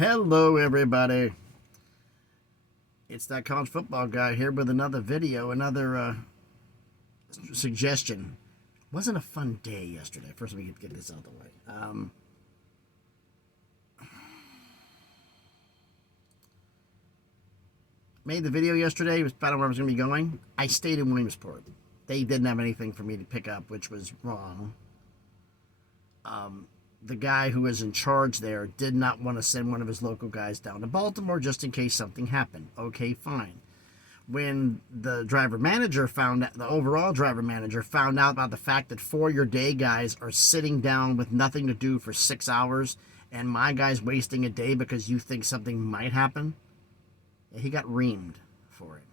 Hello, everybody. It's that college football guy here with another video, another suggestion. Wasn't a fun day yesterday. First, we get this out of the way. Made the video yesterday. Was about where I was going to be going. I stayed in Williamsport. They didn't have anything for me to pick up, which was wrong. The guy who was in charge there did not want to send one of his local guys down to Baltimore just in case something happened. Okay, fine. When the driver manager found out, the overall driver manager found out about the fact that 4 of your day guys are sitting down with nothing to do for 6 hours and my guy's wasting a day because you think something might happen, he got reamed for it.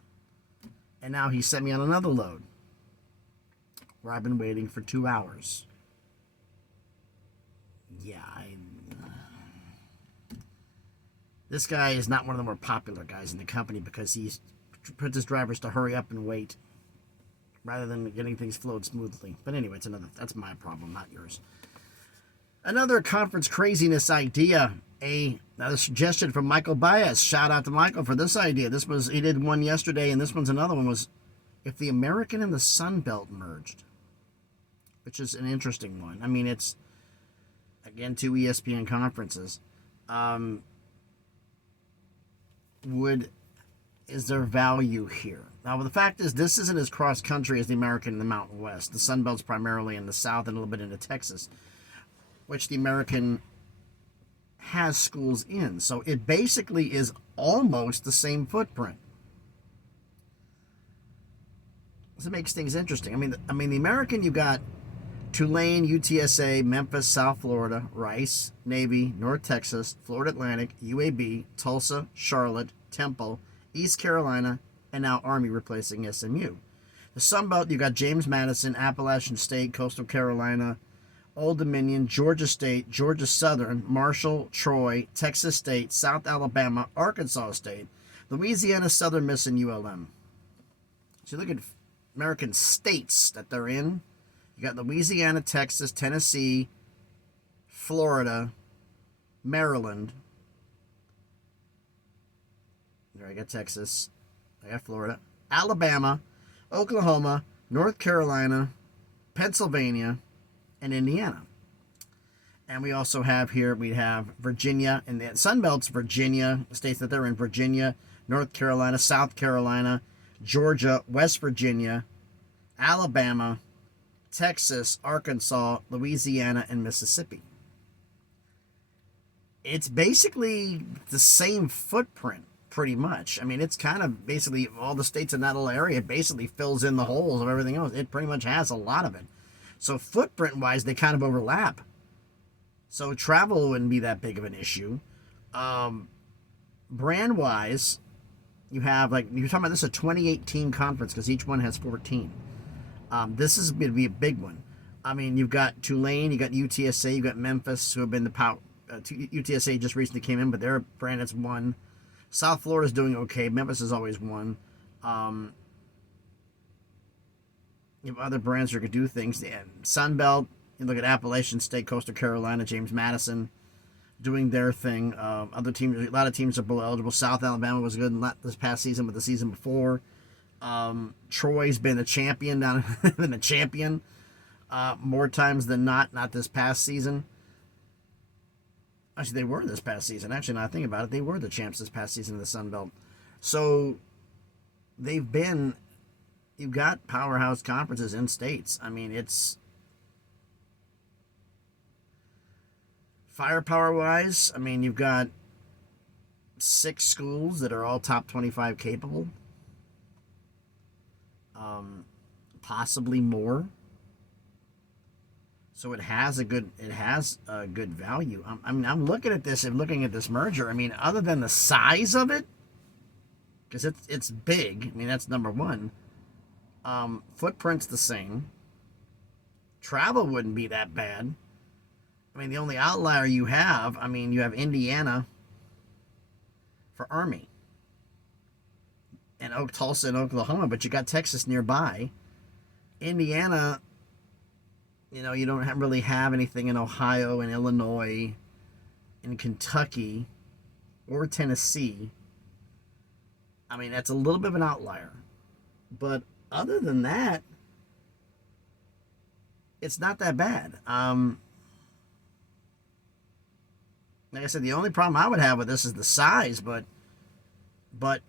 And now he sent me on another load where I've been waiting for 2 hours. Yeah, this guy is not one of the more popular guys in the company because he puts his drivers to hurry up and wait rather than getting things flowed smoothly. But anyway, that's my problem, not yours. Another conference craziness idea. Another suggestion from Michael Baez. Shout out to Michael for this idea. He did one yesterday, and this one's another one. Was if the American and the Sun Belt merged, which is an interesting one. I mean, it's again 2 ESPN conferences. Is there value here? Now, the fact is, this isn't as cross-country as the American and the Mountain West. The Sun Belt's primarily in the South and a little bit into Texas, which the American has schools in. So it basically is almost the same footprint. So it makes things interesting. I mean, the American, you got Tulane, UTSA, Memphis, South Florida, Rice, Navy, North Texas, Florida Atlantic, UAB, Tulsa, Charlotte, Temple, East Carolina, and now Army replacing SMU. The Sun Belt, you got James Madison, Appalachian State, Coastal Carolina, Old Dominion, Georgia State, Georgia Southern, Marshall, Troy, Texas State, South Alabama, Arkansas State, Louisiana, Southern Miss, and ULM. So you look at American states that they're in. You got Louisiana, Texas, Tennessee, Florida, Maryland. There, I got Texas. I got Florida. Alabama, Oklahoma, North Carolina, Pennsylvania, and Indiana. And we also have here, we have Virginia, and the Sun Belt's Virginia, the states that they're in, Virginia, North Carolina, South Carolina, Georgia, West Virginia, Alabama, Texas, Arkansas, Louisiana, and Mississippi. It's basically the same footprint, pretty much. I mean, it's kind of basically all the states in that little area basically fills in the holes of everything else. It pretty much has a lot of it. So footprint-wise, they kind of overlap. So travel wouldn't be that big of an issue. Brand-wise, you have, like, you're talking about this is a 2018 conference because each one has 14. This is going to be a big one. I mean, you've got Tulane, you got UTSA, you got Memphis, who have been the power. UTSA just recently came in, but their brand has won. South Florida's doing okay. Memphis has always won. You have other brands that could do things. The Sun Belt, you look at Appalachian State, Coastal Carolina, James Madison doing their thing. Other teams, a lot of teams are bowl eligible. South Alabama was good not this past season, but the season before. Troy's been a champion more times than not this past season. Actually, they were this past season. Actually, now I think about it, they were the champs this past season in the Sun Belt. So you've got powerhouse conferences in states. I mean, it's firepower wise. I mean, you've got 6 schools that are all top 25 capable. Possibly more. So it has a good value. I'm looking at this and looking at this merger. I mean, other than the size of it, because it's big. I mean, that's number one. Footprint's the same. Travel wouldn't be that bad. I mean, the only outlier you have, you have Indiana for Army. And Tulsa and Oklahoma, but you got Texas nearby. Indiana, you don't really have anything in Ohio and Illinois and Kentucky. or Tennessee. I mean, that's a little bit of an outlier. But other than that, it's not that bad. Like I said, the only problem I would have with this is the size, but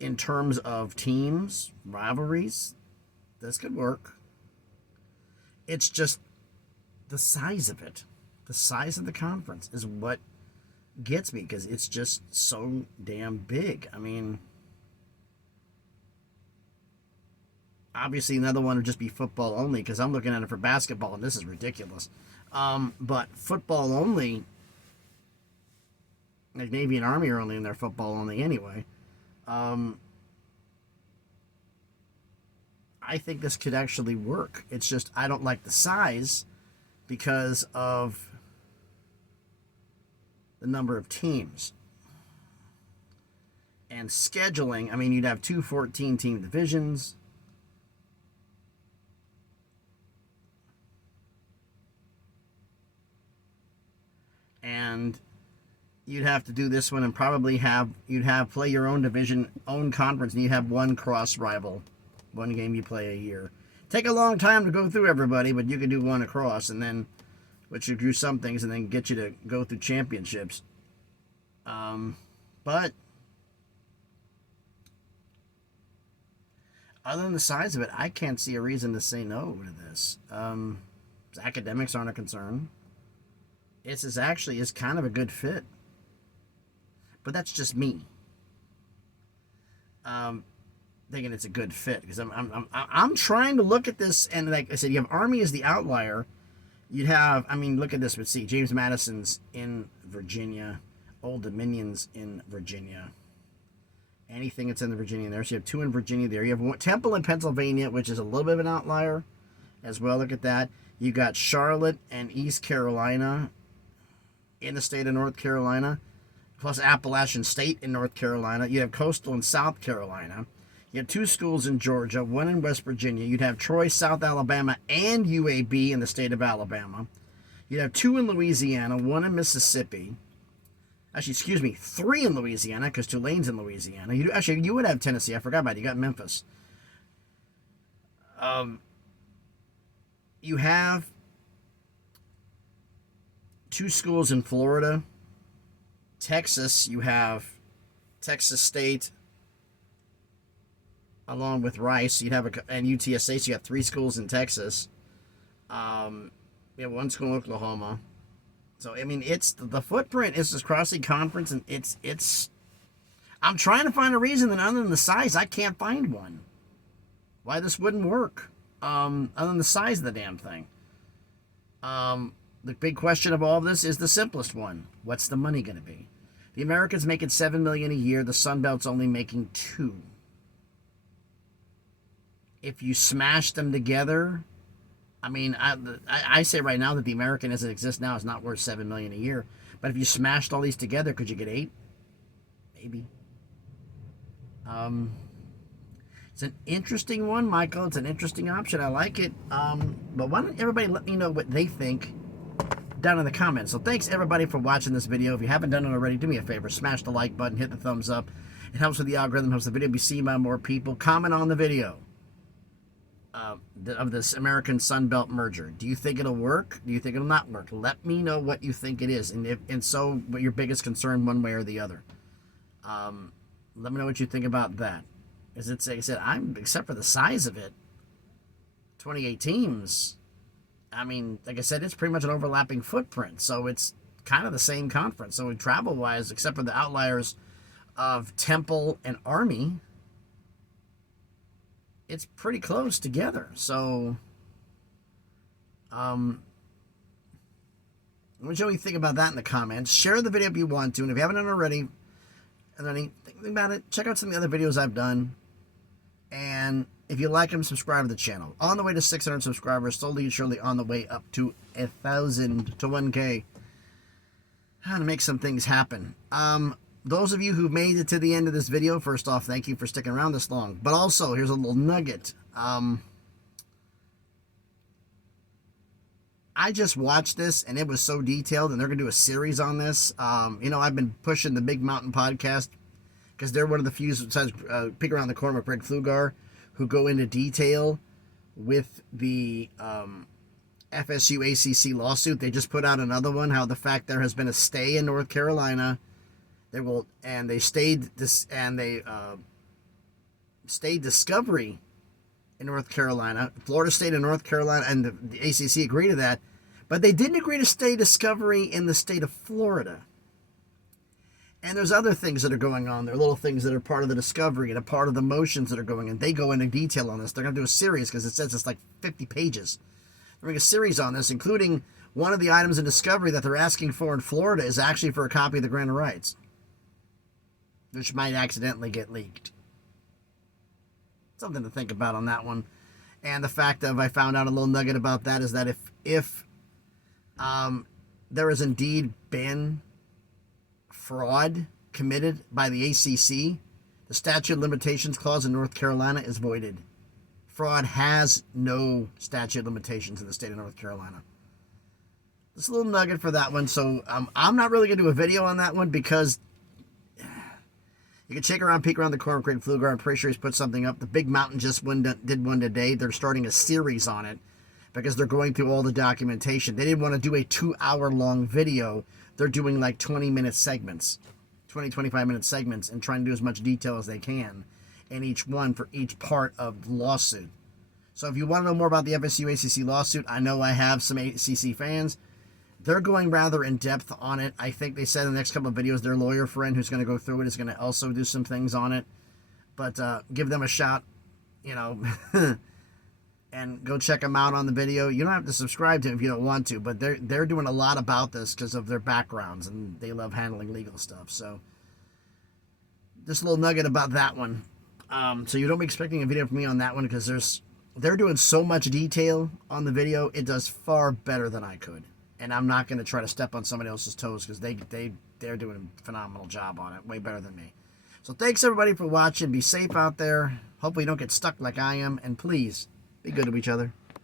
in terms of teams, rivalries, this could work. It's just the size of it. The size of the conference is what gets me, because it's just so damn big. I mean, obviously another one would just be football only, because I'm looking at it for basketball, and this is ridiculous. But football only, like Navy and Army are only in their football only anyway. I think this could actually work. It's just I don't like the size because of the number of teams. And scheduling, I mean, you'd have two 14-team divisions. And you'd have to do this one and probably play your own division, own conference, and you have one cross rival. One game you play a year. Take a long time to go through everybody, but you can do one across, and then, which you do some things, and then get you to go through championships. But other than the size of it, I can't see a reason to say no to this. Academics aren't a concern. It's kind of a good fit. But that's just me. Thinking it's a good fit, because I'm trying to look at this, and like I said, you have Army as the outlier. You'd have, I mean, look at this. Let's see, James Madison's in Virginia, Old Dominion's in Virginia. Anything that's in the Virginia there. So you have two in Virginia there. You have Temple in Pennsylvania, which is a little bit of an outlier as well. Look at that. You got Charlotte and East Carolina in the state of North Carolina, plus Appalachian State in North Carolina. You have Coastal in South Carolina. You have two schools in Georgia, one in West Virginia. You'd have Troy, South Alabama, and UAB in the state of Alabama. You'd have two in Louisiana, one in Mississippi. Actually, excuse me, three in Louisiana, because Tulane's in Louisiana. You would have Tennessee. I forgot about it. You got Memphis. You have two schools in Florida. Texas, you have Texas State, along with Rice. You'd have and UTSA, so you have three schools in Texas. You have one school in Oklahoma. So I mean, it's the footprint is this crossing conference, and it's. I'm trying to find a reason that other than the size, I can't find one. Why this wouldn't work? Other than the size of the damn thing. The big question of all of this is the simplest one. What's the money going to be? The Americans making $7 million a year. The Sun Belt's only making $2 million. If you smash them together, I mean, I say right now that the American as it exists now is not worth $7 million a year. But if you smashed all these together, could you get 8? Maybe. It's an interesting one, Michael. It's an interesting option. I like it. But why don't everybody let me know what they think down in the comments. So thanks everybody for watching this video. If you haven't done it already, do me a favor. Smash the like button. Hit the thumbs up. It helps with the algorithm. Helps the video be seen by more people. Comment on the video of this American Sun Belt merger. Do you think it'll work? Do you think it'll not work? Let me know what you think it is. And so what your biggest concern one way or the other. Let me know what you think about that. As it's, like I said, except for the size of it, 28 teams, I mean, like I said, it's pretty much an overlapping footprint. So it's kind of the same conference. So travel-wise, except for the outliers of Temple and Army, it's pretty close together. So, let me know what you think about that in the comments. Share the video if you want to. And if you haven't done it already, and anything about it, check out some of the other videos I've done. And if you like them, subscribe to the channel. On the way to 600 subscribers, slowly and surely on the way up to 1,000 to 1K. How to make some things happen. Those of you who made it to the end of this video, first off, thank you for sticking around this long. But also, here's a little nugget. I I just watched this and it was so detailed, and they're going to do a series on this. I've been pushing the Big Mountain podcast because they're one of the few, besides Peek Around the Corner with Greg Pflugar, who go into detail with the FSU ACC lawsuit. They just put out another one, how the fact there has been a stay in North Carolina. They stayed discovery in North Carolina. Florida State and North Carolina and the ACC agree to that, but they didn't agree to stay discovery in the state of Florida. And there's other things that are going on. There are little things that are part of the discovery and a part of the motions that are going in. They go into detail on this. They're going to do a series because it says it's like 50 pages. They're doing a series on this, including one of the items in discovery that they're asking for in Florida is actually for a copy of the Grant of Rights, which might accidentally get leaked. Something to think about on that one. And the fact of, I found out a little nugget about that is that if there has indeed been fraud committed by the ACC, the statute of limitations clause in North Carolina is voided. Fraud has no statute of limitations in the state of North Carolina. Just a little nugget for that one. So I'm not really going to do a video on that one because you can check around, peek around the corner, Greg Pflugar. I'm pretty sure he's put something up. The Big Mountain just did one today. They're starting a series on it because they're going through all the documentation. They didn't want to do a 2-hour-long video. They're doing like 20-minute segments, 25-minute segments, and trying to do as much detail as they can in each one for each part of the lawsuit. So if you want to know more about the FSU ACC lawsuit, I know I have some ACC fans. They're going rather in depth on it. I think they said in the next couple of videos, their lawyer friend who's going to go through it is going to also do some things on it. But give them a shot, and go check them out on the video. You don't have to subscribe to them if you don't want to, but they're doing a lot about this because of their backgrounds, and they love handling legal stuff. So just a little nugget about that one. So you don't be expecting a video from me on that one because they're doing so much detail on the video. It does far better than I could. And I'm not going to try to step on somebody else's toes because they're doing a phenomenal job on it. Way better than me. So thanks, everybody, for watching. Be safe out there. Hopefully you don't get stuck like I am. And please, be good to each other.